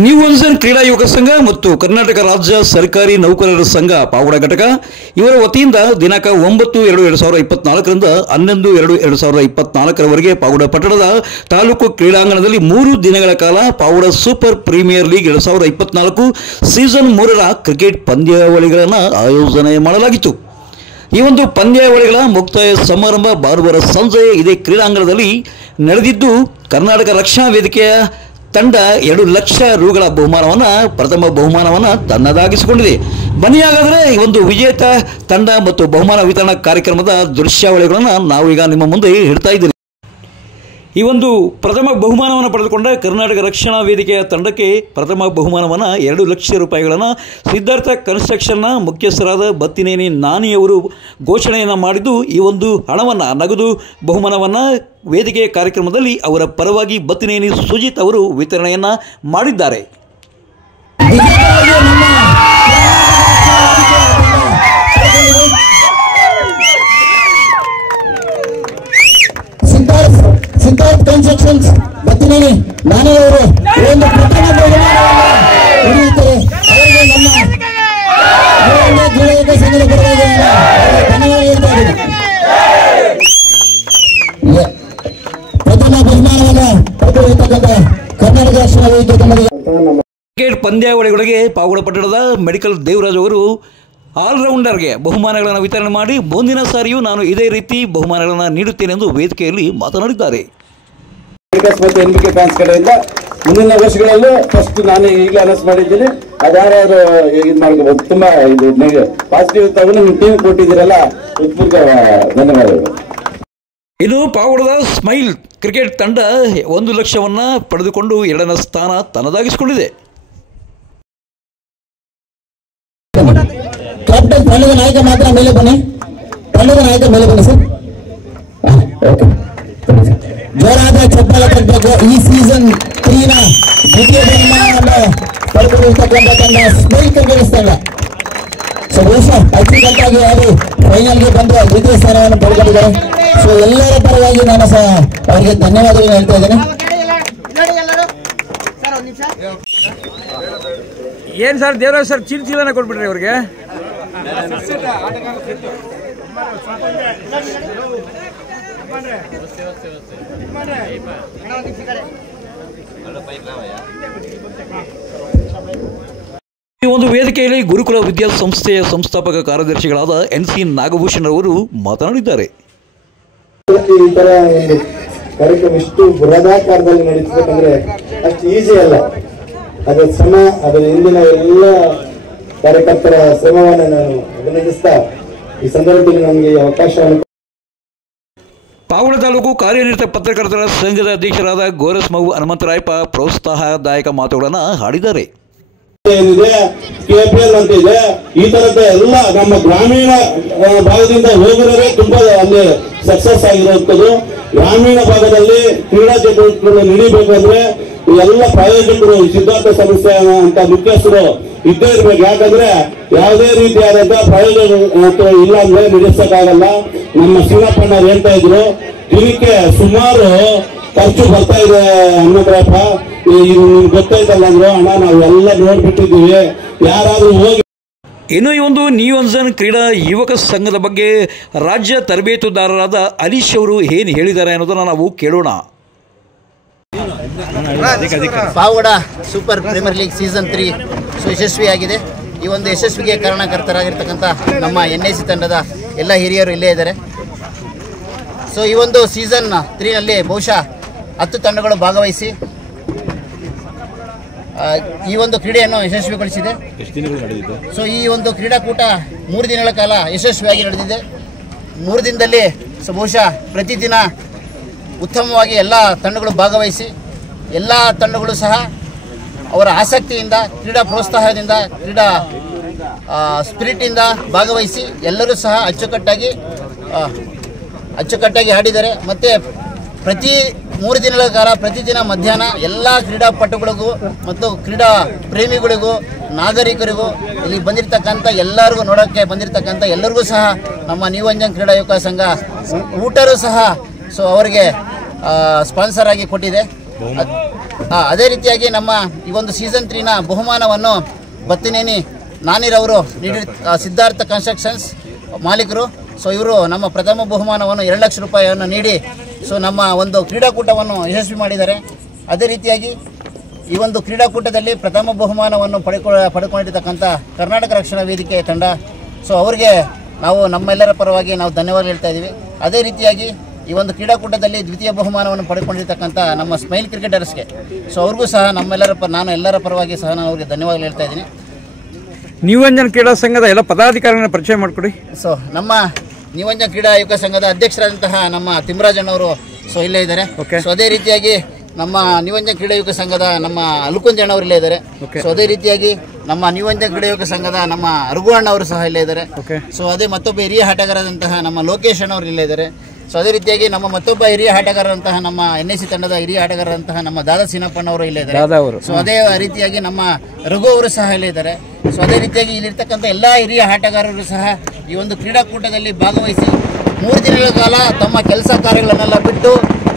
New ಒನ್ಸನ್ ಕ್ರೀಡಾ ಯುವಕ ಸಂಘ ಮತ್ತು ಕರ್ನಾಟಕ ರಾಜ್ಯ ಸರ್ಕಾರಿ ನೌಕರರ ಸಂಘ ಪಾವಗಡ ಘಟಕ ಇವರ ವತಿಯಿಂದ ದಿನಾಂಕ 9/2/2024ರಿಂದ 11/2/2024ರವರೆಗೆ ಪಾವಗಡ ಪಟ್ಟಣದ ತಾಲೂಕು ಕ್ರೀಡಾಂಗಣದಲ್ಲಿ 3 ದಿನಗಳ ಕಾಲ Pavagada super premier league 2024 season 3ರ ಕ್ರಿಕೆಟ್ ಪಂದ್ಯಾವಳಿಗಳನ್ನು ಆಯೋಜನೆ ಮಾಡಲಾಗಿತ್ತು. ಈ ಒಂದು ಪಂದ್ಯಾವಳಿಗಳ ಮುಕ್ತಾಯ ಸಮಾರಂಭ ಭಾನುವಾರ ಸಂಜೆ ಇದೇ ಕ್ರೀಡಾಂಗಣದಲ್ಲಿ ನಡೆದಿದ್ದು, ಕರ್ನಾಟಕ ರಕ್ಷಣಾ ವೇದಿಕೆಯ ತಂಡ 2 ಲಕ್ಷ ರೂಗಳ ಬಹುಮಾನವನ್ನು ಪ್ರಥಮ ಬಹುಮಾನವನ್ನು ತನ್ನದಾಗಿಸಿಕೊಂಡಿದೆ. ಬನ್ನಿ ಹಾಗಾದರೆ ಈ ಒಂದು ವಿಜೇತ ತಂಡ ಮತ್ತು ಬಹುಮಾನ ವಿತರಣಾ ಕಾರ್ಯಕ್ರಮದ ದೃಶ್ಯಾವಳಿಗಳನ್ನು ನಾವು ಈಗ ನಿಮ್ಮ ಮುಂದೆ ಇಡ್ತಾ ಇದ್ದೀವಿ. ಈ ಒಂದು ಪ್ರಥಮ ಬಹುಮಾನವನ್ನು ಪಡೆದುಕೊಂಡ ಕರ್ನಾಟಕ ರಕ್ಷಣಾ ವೇದಿಕೆಯ ತಂಡಕ್ಕೆ ಪ್ರಥಮ ಬಹುಮಾನವನ್ನು 2 ಲಕ್ಷ ರೂಪಾಯಿಗಳನ್ನು ಸಿದ್ಧಾರ್ಥ ಕನ್ಸ್ಟ್ರಕ್ಷನ್ನ ಮುಖ್ಯಸ್ಥರಾದ ಬತ್ತಿನೇನಿ ನಾನಿಯವರು ಘೋಷಣೆಯನ್ನು ಮಾಡಿದ್ದು, ಈ ಒಂದು ಹಣವನ್ನು ನಗದು ಬಹುಮಾನವನ್ನು ವೇದಿಕೆಯ ಕಾರ್ಯಕ್ರಮದಲ್ಲಿ ಅವರ ಪರವಾಗಿ ಬತ್ತಿನೇನಿ ಸುಜಿತ್ ಅವರು ವಿತರಣೆಯನ್ನು ಮಾಡಿದ್ದಾರೆ. ಸಿದ್ಧಾರ್ಥ ಕನ್ಸ್ಟ್ರಕ್ಷನ್ಸ್ ಬತ್ತಿನೇನಿ ನಾನಿಯವರು ಒಂದು ಪ್ರಥಮ ಬಹುಮಾನವನ್ನು ಅವರಿಗೆ ನಮ್ಮ ಕ್ರೀಡಾ ಸಂಘದ ಪರವಾಗಿ ಪ್ರಥಮ ಬಹುಮಾನವನ್ನು ಪಡೆದಿರತಕ್ಕಂಥ ಕರ್ನಾಟಕ ರಕ್ಷಣಾ ವೇದಿಕೆ ತಂಡಕ್ಕೆ ಕ್ರಿಕೆಟ್ ಪಂದ್ಯಾವಳಿಗಳಿಗೆ ಪಾವಗಡ ಪಟ್ಟಣದ ಮೆಡಿಕಲ್ ದೇವರಾಜ್ ಅವರು ಆಲ್ರೌಂಡರ್ಗೆ ಬಹುಮಾನಗಳನ್ನು ವಿತರಣೆ ಮಾಡಿ ಮುಂದಿನ ಸಾರಿಯೂ ನಾನು ಇದೇ ರೀತಿ ಬಹುಮಾನಗಳನ್ನು ನೀಡುತ್ತೇನೆ ಎಂದು ವೇದಿಕೆಯಲ್ಲಿ ಮಾತನಾಡಿದ್ದಾರೆ. ಮತ್ತು NBK ಫ್ಯಾನ್ಸ್ ಕಡೆಯಿಂದ ಮುಂದಿನ ವರ್ಷಗಳಲ್ಲೂ ಫಸ್ಟ್ ನಾನು ಈಗಲೇ ಅನೌನ್ಸ್ ಮಾಡಿದ್ದೀನಿ, ಅದ್ಯಾರು ಇದು ಮಾಡ್ಕೋಬಹುದು. ತುಂಬಾ ಇದು ಪಾಸಿಟಿವ್ ತಗೊಂಡು ನಿಮ್ಮ ಟೀಮ್ ಕೊಟ್ಟಿದ್ದೀರಲ್ಲ, ಹೃತ್ಪೂರ್ವಕ ಧನ್ಯವಾದಗಳು. ಇನ್ನು ಪಾವಗಡದ ಸ್ಮೈಲ್ ಕ್ರಿಕೆಟ್ ತಂಡ 1 ಲಕ್ಷವನ್ನು ಪಡೆದುಕೊಂಡು 2ನೇ ಸ್ಥಾನ ತನ್ನದಾಗಿಸಿಕೊಂಡಿದೆ. ಕ್ಯಾಪ್ಟನ್ ತಂಡದ ನಾಯಕ ಮಾತ್ರ ಮೇಲೆ ಬನ್ನಿ, ತಂಡದ ನಾಯಕ ಮೇಲೆ ಬನ್ನಿ ಸರ್. ಜೋರಾದ ಚಪ್ಪಾಳೆ ತಟ್ಟಬೇಕು. ಈ ಸೀಸನ್ 3ನ ದ್ವಿತೀಯ ಬಹುಮಾನವನ್ನು ಪಡೆದುಕೊಂಡಿರ್ತಕ್ಕಂಥ ತಂಡ ಸ್ಮೈಲ್ ಕ್ರಿಕೆಟ್ ತಂಡ. ಸೊ ಬಹುಶಃ ಅಚ್ಚುಕಟ್ಟಾಗಿ ಅವರು ಫೈನಲ್ಗೆ ಬಂದು ದ್ವಿತೀಯ ಸ್ಥಾನವನ್ನು ಪಡೆದುಕೊಂಡಿದ್ದಾರೆ. ಸೊ ಎಲ್ಲರ ಪರವಾಗಿ ನಾನು ಸಹ ಅವರಿಗೆ ಧನ್ಯವಾದಗಳು ಹೇಳ್ತಾ ಇದ್ದೇನೆ. ಏನು ಸರ್ ದೇವರಾಜ್ ಸರ್ ಚೀಲನ ಕೊಟ್ಬಿಟ್ರಿ ಅವ್ರಿಗೆ. ಈ ಒಂದು ವೇದಿಕೆಯಲ್ಲಿ ಗುರುಕುಲ ವಿದ್ಯಾಸಂಸ್ಥೆಯ ಸಂಸ್ಥಾಪಕ ಕಾರ್ಯದರ್ಶಿಗಳಾದ NC ನಾಗಭೂಷಣ್ ಅವರು ಮಾತನಾಡಿದ್ದಾರೆ. ಈ ತರ ಕಾರ್ಯಕ್ರಮ ಇಷ್ಟು ಬೃಹದಾಕಾರದಲ್ಲಿ ನಡೆಸಬೇಕಂದ್ರೆ ಅಷ್ಟು ಈಸಿ ಅಲ್ಲ. ಅದರ ಶ್ರಮ, ಅದರ ಹಿಂದಿನ ಎಲ್ಲ ಕಾರ್ಯಕರ್ತರ ಶ್ರಮವನ್ನು ನಾನು ಅಭಿನಂದಿಸ್ತಾ ಈ ಸಂದರ್ಭದಲ್ಲಿ ನನಗೆ ಅವಕಾಶವನ್ನು ಪಾವಗಡ ತಾಲೂಕು ಕಾರ್ಯನಿರತ ಪತ್ರಕರ್ತರ ಸಂಘದ ಅಧ್ಯಕ್ಷರಾದ ಗೋರಸ್ ಮಗು ಹನುಮಂತರಾಯಪ್ಪ ಪ್ರೋತ್ಸಾಹದಾಯಕ ಮಾತುಗಳನ್ನು ಆಡಿದ್ದಾರೆ. ಏನಿದೆ KPL ಅಂತ ಇದೆ, ಈ ತರದ ಎಲ್ಲ ನಮ್ಮ ಗ್ರಾಮೀಣ ಭಾಗದಿಂದ ಹೋಗಿರೋದೇ ತುಂಬಾ ಅಲ್ಲಿ ಸಕ್ಸಸ್ ಆಗಿರುವಂಥದ್ದು. ಗ್ರಾಮೀಣ ಭಾಗದಲ್ಲಿ ಕ್ರೀಡಾ ಚಟುವಟಿಕೆಗಳು ನಡೀಬೇಕಂದ್ರೆ ಎಲ್ಲ ಪ್ರಾಯೋಜಕರು ಸಿದ್ಧಾರ್ಥ ಸಂಸ್ಥೆ ಅಂತ ಮುಖ್ಯಸ್ಥರು ಇದ್ದೇ ಇರ್ಬೇಕು. ಯಾಕಂದ್ರೆ ಯಾವುದೇ ರೀತಿಯಾದಂತಹ ಪ್ರಾಯೋಜಕ ಇಲ್ಲ ಅಂದ್ರೆ ನಡೆಸಕ್ಕಾಗಲ್ಲ. ನಮ್ಮ ಶ್ರೀನಪ್ಪಣ್ಣ ಹೇಳ್ತಾ ಇದ್ರು, ದಿನಕ್ಕೆ ಸುಮಾರು ಖರ್ಚು ಬರ್ತಾ ಇದೆ ಹನುಮಂತರಾಯಪ್ಪ, ಇದು ನಿಮ್ಗೆ ಗೊತ್ತಾಯ್ತಲ್ಲ ಅಂದ್ರು. ಅಣ್ಣ ನಾವೆಲ್ಲ ನೋಡ್ಬಿಟ್ಟಿದ್ದೀವಿ, ಯಾರಾದ್ರೂ ಹೋಗಿ. ಇನ್ನು ಈ ಒಂದು ನ್ಯೂ ಒನ್ಸನ್ ಕ್ರೀಡಾ ಯುವಕ ಸಂಘದ ಬಗ್ಗೆ ರಾಜ್ಯ ತರಬೇತುದಾರರಾದ ಅಲೀಶ್ ಅವರು ಏನು ಹೇಳಿದ್ದಾರೆ ಅನ್ನೋದನ್ನು ನಾವು ಕೇಳೋಣ. Pavagada super premier league season 3 ಯಶಸ್ವಿಯಾಗಿದೆ. ಈ ಒಂದು ಯಶಸ್ವಿಗೆ ಕಾರಣಕರ್ತರಾಗಿರ್ತಕ್ಕಂಥ ನಮ್ಮ NIC ತಂಡದ ಎಲ್ಲ ಹಿರಿಯರು ಇಲ್ಲೇ ಇದ್ದಾರೆ. ಸೊ ಈ ಒಂದು ಸೀಸನ್ 3ನಲ್ಲಿ ಬಹುಶಃ 10 ತಂಡಗಳು ಭಾಗವಹಿಸಿ ಈ ಒಂದು ಕ್ರೀಡೆಯನ್ನು ಯಶಸ್ವಿಗೊಳಿಸಿದೆ. ಸೊ ಈ ಒಂದು ಕ್ರೀಡಾಕೂಟ 3 ದಿನಗಳ ಕಾಲ ಯಶಸ್ವಿಯಾಗಿ ನಡೆದಿದೆ. 3 ದಿನದಲ್ಲಿ ಬಹುಶಃ ಪ್ರತಿದಿನ ಉತ್ತಮವಾಗಿ ಎಲ್ಲ ತಂಡಗಳು ಭಾಗವಹಿಸಿ ಎಲ್ಲ ತಂಡಗಳು ಸಹ ಅವರ ಆಸಕ್ತಿಯಿಂದ, ಕ್ರೀಡಾ ಪ್ರೋತ್ಸಾಹದಿಂದ, ಕ್ರೀಡಾ ಸ್ಪಿರಿಟಿಂದ ಭಾಗವಹಿಸಿ ಎಲ್ಲರೂ ಸಹ ಅಚ್ಚುಕಟ್ಟಾಗಿ ಆಡಿದ್ದಾರೆ. ಮತ್ತು ಪ್ರತಿ 3 ದಿನಗಳ ಕಾಲ ಪ್ರತಿದಿನ ಮಧ್ಯಾಹ್ನ ಎಲ್ಲ ಕ್ರೀಡಾಪಟುಗಳಿಗೂ ಮತ್ತು ಕ್ರೀಡಾ ಪ್ರೇಮಿಗಳಿಗೂ, ನಾಗರಿಕರಿಗೂ, ಇಲ್ಲಿ ಬಂದಿರತಕ್ಕಂಥ ಎಲ್ಲರಿಗೂ, ನೋಡೋಕ್ಕೆ ಬಂದಿರತಕ್ಕಂಥ ಎಲ್ಲರಿಗೂ ಸಹ ನಮ್ಮ ನ್ಯೂ ಒನ್ಸನ್ ಕ್ರೀಡಾ ಯುವಕ ಸಂಘ ಊಟರೂ ಸಹ ಸೊ ಅವರಿಗೆ ಸ್ಪಾನ್ಸರ್ ಆಗಿ ಕೊಟ್ಟಿದೆ. ಅದೇ ರೀತಿಯಾಗಿ ನಮ್ಮ ಈ ಒಂದು ಸೀಸನ್ 3ನ ಬಹುಮಾನವನ್ನು ಬತ್ತಿನೇನಿ ನಾನಿರವರು ನೀಡಿ ಸಿದ್ಧಾರ್ಥ ಕನ್ಸ್ಟ್ರಕ್ಷನ್ಸ್ ಮಾಲೀಕರು. ಸೊ ಇವರು ನಮ್ಮ ಪ್ರಥಮ ಬಹುಮಾನವನ್ನು 2 ಲಕ್ಷ ರೂಪಾಯಿಯನ್ನು ನೀಡಿ ಸೊ ನಮ್ಮ ಒಂದು ಕ್ರೀಡಾಕೂಟವನ್ನು ಯಶಸ್ವಿ ಮಾಡಿದ್ದಾರೆ. ಅದೇ ರೀತಿಯಾಗಿ ಈ ಒಂದು ಕ್ರೀಡಾಕೂಟದಲ್ಲಿ ಪ್ರಥಮ ಬಹುಮಾನವನ್ನು ಪಡ್ಕೊಂಡಿರ್ತಕ್ಕಂಥ ಕರ್ನಾಟಕ ರಕ್ಷಣಾ ವೇದಿಕೆ ತಂಡ, ಸೊ ಅವರಿಗೆ ನಾವು ನಮ್ಮೆಲ್ಲರ ಪರವಾಗಿ ನಾವು ಧನ್ಯವಾದ ಹೇಳ್ತಾ ಇದ್ದೀವಿ. ಅದೇ ರೀತಿಯಾಗಿ ಈ ಒಂದು ಕ್ರೀಡಾಕೂಟದಲ್ಲಿ ದ್ವಿತೀಯ ಬಹುಮಾನವನ್ನು ಪಡ್ಕೊಂಡಿರ್ತಕ್ಕಂಥ ನಮ್ಮ ಸ್ಮೈಲ್ ಕ್ರಿಕೆಟರ್ಸ್ಗೆ, ಸೊ ಅವ್ರಿಗೂ ಸಹ ನಾನು ಎಲ್ಲರ ಪರವಾಗಿ ಸಹ ನಾನು ಅವರಿಗೆ ಧನ್ಯವಾದ ಹೇಳ್ತಾ ಇದ್ದೀನಿ. ನಿವಂಜನ್ ಕ್ರೀಡಾ ಸಂಘದ ಎಲ್ಲ ಪದಾಧಿಕಾರಿಗಳನ್ನ ಪರಿಚಯ ಮಾಡಿಕೊಡಿ. ಸೊ ನಮ್ಮ ನಿವಂಜನ್ ಕ್ರೀಡಾ ಯುವಕ ಸಂಘದ ಅಧ್ಯಕ್ಷರಾದಂತಹ ನಮ್ಮ ತಿಮ್ಮರಾಜಣ್ಣವರು ಸೊ ಇಲ್ಲೇ ಇದ್ದಾರೆ. ಸೊ ಅದೇ ರೀತಿಯಾಗಿ ನಮ್ಮ ನಿವಂಜನ್ ಕ್ರೀಡಾ ಯುವಕ ಸಂಘದ ನಮ್ಮ ಅಲ್ಕುಂಜಣ್ಣವರು ಇಲ್ಲೇ ಇದ್ದಾರೆ. ಸೊ ಅದೇ ರೀತಿಯಾಗಿ ನಮ್ಮ ನಿವಂಜನ್ ಕ್ರೀಡಾ ಯುವಕ ಸಂಘದ ನಮ್ಮ ಅರಗುವಣ್ಣ ಅವರು ಸಹ ಇಲ್ಲೇ ಇದ್ದಾರೆ. ಸೊ ಅದೇ ಮತ್ತೊಬ್ಬ ಹಿರಿಯ ಆಟಗಾರರಾದಂತಹ ನಮ್ಮ ಲೋಕೇಶ್ ಅಣ್ಣವರು ಇಲ್ಲೇ ಇದ್ದಾರೆ. ಸೊ ಅದೇ ರೀತಿಯಾಗಿ ನಮ್ಮ ಮತ್ತೊಬ್ಬ ಹಿರಿಯ ಆಟಗಾರರಂತಹ ನಮ್ಮ NSC ತಂಡದ ಹಿರಿಯ ಆಟಗಾರರಂತಹ ನಮ್ಮ ದಾದಾ ಸಿನಪ್ಪಣ್ಣವರು ಇಲ್ಲೇ ಇದ್ದಾರೆ. ಸೊ ಅದೇ ರೀತಿಯಾಗಿ ನಮ್ಮ ರಘು ಅವರು ಸಹ ಇಲ್ಲೇ ಇದ್ದಾರೆ. ಸೊ ಅದೇ ರೀತಿಯಾಗಿ ಇಲ್ಲಿರ್ತಕ್ಕಂಥ ಎಲ್ಲ ಹಿರಿಯ ಆಟಗಾರರು ಸಹ ಈ ಒಂದು ಕ್ರೀಡಾಕೂಟದಲ್ಲಿ ಭಾಗವಹಿಸಿ 3 ದಿನಗಳ ಕಾಲ ತಮ್ಮ ಕೆಲಸ ಕಾರ್ಯಗಳನ್ನೆಲ್ಲ ಬಿಟ್ಟು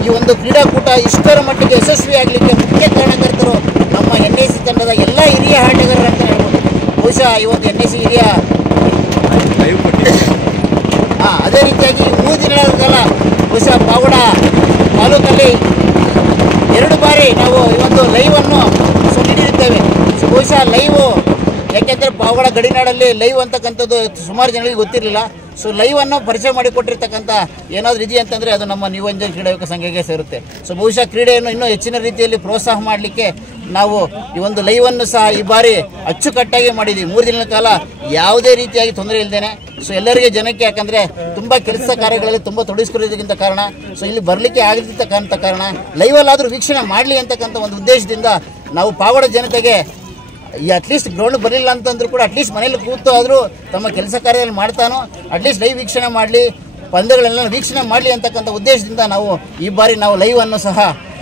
ಈ ಒಂದು ಕ್ರೀಡಾಕೂಟ ಇಷ್ಟರ ಮಟ್ಟಿಗೆ ಯಶಸ್ವಿಯಾಗಲಿಕ್ಕೆ ಮುಖ್ಯ ಕಾರಣಕರ್ತರು ನಮ್ಮ NSC ತಂಡದ ಎಲ್ಲ ಹಿರಿಯ ಆಟಗಾರರು ಅಂತ ಹೇಳ್ಬೋದು. ಬಹುಶಃ ಈ ಒಂದು NSC ಹಿರಿಯ ಅದೇ ರೀತಿಯಾಗಿ 3 ದಿನಗಳ ಕಾಲ ಬಹುಶಃ ಪಾವಗಡ ತಾಲೂಕಲ್ಲಿ 2 ಬಾರಿ ನಾವು ಈ ಒಂದು ಲೈವನ್ನು ನೀಡಿರುತ್ತೇವೆ. ಸೊ ಬಹುಶಃ ಲೈವು ಯಾಕೆಂದರೆ ಪಾವಗಡ ಗಡಿನಾಡಲ್ಲಿ ಲೈವ್ ಅಂತಕ್ಕಂಥದ್ದು ಸುಮಾರು ಜನರಿಗೆ ಗೊತ್ತಿರಲಿಲ್ಲ. ಸೊ ಲೈವನ್ನು ಪರಿಚಯ ಮಾಡಿಕೊಟ್ಟಿರ್ತಕ್ಕಂಥ ಏನಾದರೂ ಇದೆ ಅಂತಂದರೆ ಅದು ನಮ್ಮ ನಿವಂಜನ್ ಕ್ರೀಡಾ ಯುವಕ ಸಂಘಕ್ಕೆ ಸೇರುತ್ತೆ. ಸೊ ಬಹುಶಃ ಕ್ರೀಡೆಯನ್ನು ಇನ್ನೂ ಹೆಚ್ಚಿನ ರೀತಿಯಲ್ಲಿ ಪ್ರೋತ್ಸಾಹ ಮಾಡಲಿಕ್ಕೆ ನಾವು ಈ ಒಂದು ಲೈವನ್ನು ಸಹ ಈ ಬಾರಿ ಅಚ್ಚುಕಟ್ಟಾಗಿ ಮಾಡಿದ್ದೀವಿ. 3 ದಿನಗಳ ಕಾಲ ಯಾವುದೇ ರೀತಿಯಾಗಿ ತೊಂದರೆ ಇಲ್ಲದೇನೆ ಸೊ ಎಲ್ಲರಿಗೆ ಜನಕ್ಕೆ, ಯಾಕಂದರೆ ತುಂಬ ಕೆಲಸ ಕಾರ್ಯಗಳಲ್ಲಿ ತುಂಬ ತೊಡಗಿಸ್ಕೊಳ್ಳೋದಕ್ಕಿಂತ ಕಾರಣ ಸೊ ಇಲ್ಲಿ ಬರಲಿಕ್ಕೆ ಆಗದಿರ್ತಕ್ಕಂಥ ಕಾರಣ ಲೈವಲ್ಲಾದರೂ ವೀಕ್ಷಣೆ ಮಾಡಲಿ ಅಂತಕ್ಕಂಥ ಒಂದು ಉದ್ದೇಶದಿಂದ ನಾವು ಪಾವಗಡ ಜನತೆಗೆ ಈ ಅಟ್ಲೀಸ್ಟ್ ಗ್ರೌಂಡ್ ಬರಲಿಲ್ಲ ಅಂತಂದ್ರೂ ಕೂಡ ಅಟ್ಲೀಸ್ಟ್ ಮನೇಲಿ ಕೂತು ಆದರೂ ತಮ್ಮ ಕೆಲಸ ಕಾರ್ಯದಲ್ಲಿ ಮಾಡ್ತಾನೋ ಅಟ್ಲೀಸ್ಟ್ ಲೈವ್ ವೀಕ್ಷಣೆ ಮಾಡಲಿ, ಪಂದ್ಯಗಳೆಲ್ಲ ವೀಕ್ಷಣೆ ಮಾಡಲಿ ಅಂತಕ್ಕಂಥ ಉದ್ದೇಶದಿಂದ ನಾವು ಈ ಬಾರಿ ನಾವು ಲೈವನ್ನು ಸಹ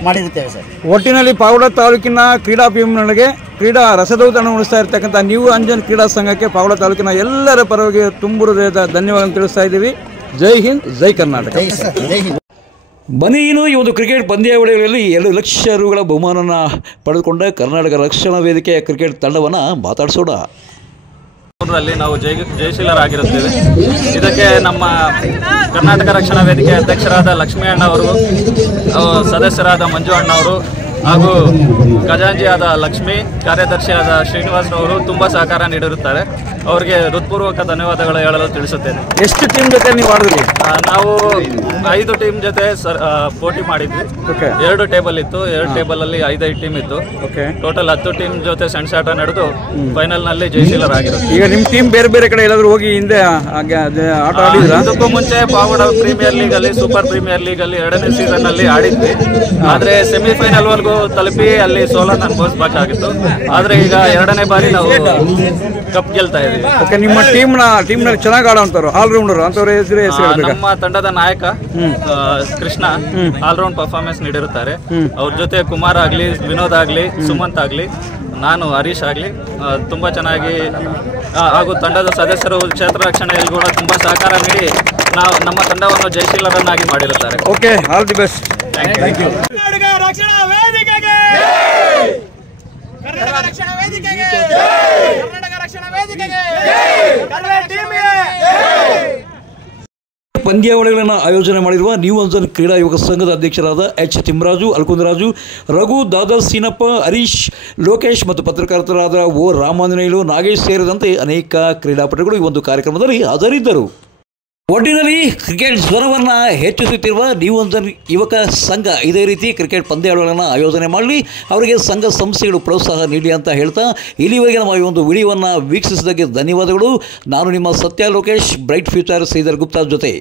ಮಾಡಿರುತ್ತೇವೆ ಸರ್. ಒಟ್ಟಿನಲ್ಲಿ ಪಾವಗಡ ತಾಲೂಕಿನ ಕ್ರೀಡಾಭಿಮಾನಿಗಳಿಗೆ ಕ್ರೀಡಾ ರಸದೌತಣ ಉಳಿಸ್ತಾ ಇರ್ತಕ್ಕಂಥ ನಿವಂಜನ್ ಕ್ರೀಡಾ ಸಂಘಕ್ಕೆ ಪಾವಗಡ ತಾಲೂಕಿನ ಎಲ್ಲರ ಪರವಾಗಿ ತುಂಬು ಹೃದಯದ ಧನ್ಯವಾದ ತಿಳಿಸ್ತಾ ಇದ್ದೀವಿ. ಜೈ ಹಿಂದ್, ಜೈ ಕರ್ನಾಟಕ. ಜೈ ಹಿಂದ್. ಬನ್ನಿ, ಇನ್ನು ಈ ಒಂದು ಕ್ರಿಕೆಟ್ ಪಂದ್ಯಾವಳಿಗಳಲ್ಲಿ 2 ಲಕ್ಷ ರುಗಳ ಬಹುಮಾನವನ್ನು ಪಡೆದುಕೊಂಡ ಕರ್ನಾಟಕ ರಕ್ಷಣಾ ವೇದಿಕೆಯ ಕ್ರಿಕೆಟ್ ತಂಡವನ್ನು ಮಾತಾಡಿಸೋಣ. ರಲ್ಲಿ ನಾವು ಜಯಶೀಲರಾಗಿರುತ್ತೇವೆ. ಇದಕ್ಕೆ ನಮ್ಮ ಕರ್ನಾಟಕ ರಕ್ಷಣಾ ವೇದಿಕೆ ಅಧ್ಯಕ್ಷರಾದ ಲಕ್ಷ್ಮೀ ಅಣ್ಣ ಅವರು, ಸದಸ್ಯರಾದ ಮಂಜು ಅಣ್ಣ ಅವರು ಹಾಗೂ ಖಜಾಂಚಿಯಾದ ಲಕ್ಷ್ಮಿ, ಕಾರ್ಯದರ್ಶಿಯಾದ ಶ್ರೀನಿವಾಸ್ರವರು ತುಂಬ ಸಹಕಾರ ನೀಡಿರುತ್ತಾರೆ. ಅವರಿಗೆ ಹೃತ್ಪೂರ್ವಕ ಧನ್ಯವಾದಗಳು ಹೇಳಲು ತಿಳಿಸುತ್ತೇನೆ. ಎಷ್ಟು ಟೀಮ್ ಜೊತೆ ನೀವು ಆಡಿದ್ರಿ? ನಾವು 5 ಟೀಮ್ ಜೊತೆ ಪೋಟಿ ಮಾಡಿದ್ವಿ. 2 ಟೇಬಲ್ ಇತ್ತು. 2 ಟೇಬಲಲ್ಲಿ 5 ಟೀಮ್ ಇತ್ತು. ಟೋಟಲ್ 10 ಟೀಮ್ ಜೊತೆ ಸೆಣಸಾಟ ನಡೆದು ಫೈನಲ್ನಲ್ಲಿ ಜಯಶೀಲರಾಗಿರುತ್ತೆ. ಈಗ ನಿಮ್ಮ ಟೀಮ್ ಬೇರೆ ಬೇರೆ ಕಡೆ ಎಲ್ಲಾದ್ರೂ ಹೋಗಿ ಹಿಂದೆ ಆಟ ಆಡಿದ್ರಾ? ಇದಕ್ಕೂ ಮುಂಚೆ ಪಾವಗಡ ಪ್ರೀಮಿಯರ್ ಲೀಗ್ ಅಲ್ಲಿ, ಸೂಪರ್ ಪ್ರೀಮಿಯರ್ ಲೀಗ್ ಅಲ್ಲಿ 2ನೇ ಸೀಸನ್ ಅಲ್ಲಿ ಆಡಿದ್ವಿ. ಆದ್ರೆ ಸೆಮಿಫೈನಲ್ ವರೆಗೂ ತಲುಪಿ ಅಲ್ಲಿ ಸೋಲನ್ನು ಅನುಭವಿಸಬೇಕಾಗಿತ್ತು. ಆದ್ರೆ ಈಗ 2ನೇ ಬಾರಿ ನಾವು ಕಪ್ ಗೆಲ್ತಾ ಇದ್ದೀವಿ. ನಿಮ್ಮ ಟೀಮ್ನಲ್ಲಿ ಚೆನ್ನಾಗಿ ಆಡೋಂಥವ್ರು ಆಲ್ರೌಂಡರ್ ಅಂತವ್ರ ಹೆಸರು? ನಮ್ಮ ತಂಡದ ನಾಯಕ ಕೃಷ್ಣ ಆಲ್ರೌಂಡ್ ಪರ್ಫಾರ್ಮೆನ್ಸ್ ನೀಡಿರುತ್ತಾರೆ. ಅವ್ರ ಜೊತೆ ಕುಮಾರ್ ಆಗ್ಲಿ, ವಿನೋದ್ ಆಗ್ಲಿ, ಸುಮಂತ್ ಆಗ್ಲಿ, ನಾನು ಹರೀಶ್ ಆಗಲಿ ತುಂಬ ಚೆನ್ನಾಗಿ ಹಾಗೂ ತಂಡದ ಸದಸ್ಯರು ಕ್ಷೇತ್ರ ರಕ್ಷಣೆಯಲ್ಲಿ ಕೂಡ ತುಂಬ ಸಹಕಾರ ನೀಡಿ ನಮ್ಮ ತಂಡವನ್ನು ಜಯಶೀಲರನ್ನಾಗಿ ಮಾಡಿರುತ್ತಾರೆ. Okay, all the best. Thank you. ಪಂದ್ಯಾವಳಿಗಳನ್ನು ಆಯೋಜನೆ ಮಾಡಿರುವ ನಿವಂಜನ್ ಕ್ರೀಡಾ ಯುವಕ ಸಂಘದ ಅಧ್ಯಕ್ಷರಾದ H. ತಿಮ್ಮರಾಜು, ಅಲ್ಕುಂದರಾಜು, ರಘು, ದಾದಾ ಸೀನಪ್ಪ, ಹರೀಶ್, ಲೋಕೇಶ್ ಮತ್ತು ಪತ್ರಕರ್ತರಾದ O. ರಾಮಾಂಜನೇಯುಲು, ನಾಗೇಶ್ ಸೇರಿದಂತೆ ಅನೇಕ ಕ್ರೀಡಾಪಟುಗಳು ಈ ಒಂದು ಕಾರ್ಯಕ್ರಮದಲ್ಲಿ ಹಾಜರಿದ್ದರು. ಒಟ್ಟಿನಲ್ಲಿ ಕ್ರಿಕೆಟ್ ಜ್ವರವನ್ನು ಹೆಚ್ಚಿಸುತ್ತಿರುವ ನಿವಂಜನ್ ಯುವಕ ಸಂಘ ಇದೇ ರೀತಿ ಕ್ರಿಕೆಟ್ ಪಂದ್ಯಾವಳಿಗಳನ್ನು ಆಯೋಜನೆ ಮಾಡಲಿ, ಅವರಿಗೆ ಸಂಘ ಸಂಸ್ಥೆಗಳು ಪ್ರೋತ್ಸಾಹ ನೀಡಲಿ ಅಂತ ಹೇಳ್ತಾ ಇಲ್ಲಿವರೆಗೆ ನಮ್ಮ ಈ ಒಂದು ವಿಡಿಯೋವನ್ನು ವೀಕ್ಷಿಸಿದ್ದಕ್ಕೆ ಧನ್ಯವಾದಗಳು. ನಾನು ನಿಮ್ಮ ಸತ್ಯ ಲೋಕೇಶ್, ಬ್ರೈಟ್ ಫ್ಯೂಚರ್ ಶ್ರೀಧರ್ ಗುಪ್ತಾ ಜೊತೆ.